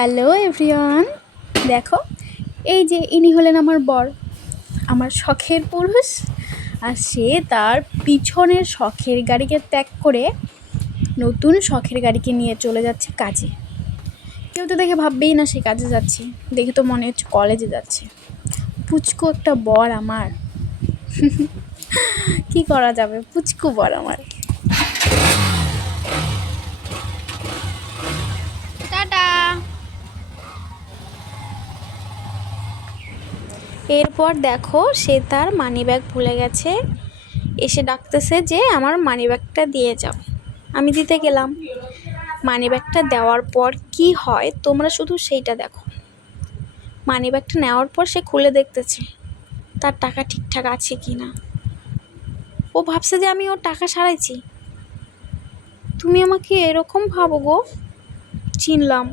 Hello everyone, দেখো এই যে ইনি হলেন আমার বর, আমার শখের পুরুষ। আর সে তার পিছনের শখের গাড়িকে ত্যাগ করে নতুন শখের গাড়িকে নিয়ে চলে যাচ্ছে কাজে। কেউ তো দেখে ভাববেই না সে কাজে যাচ্ছে, দেখে তো মনে হচ্ছে কলেজে যাচ্ছে। পুচকু একটা বর আমার। কি করা যাবে, পুচকু বর আমার। টাটা। এরপর দেখো সে তার মানিব্যাগ ভুলে গেছে, এসে ডাকতেছে যে আমার মানিব্যাগটা দিয়ে যাও। আমি দিতে গেলাম। মানিব্যাগটা দেওয়ার পর কি হয় তোমরা শুধু সেইটা দেখো। মানিব্যাগটা নেওয়ার পর সে খুলে দেখতেছে তার টাকা ঠিকঠাক আছে কি না। ও ভাবছে যে আমি ওর টাকা সারাইছি। তুমি আমাকে এরকম ভাবো গো? চিনলাম।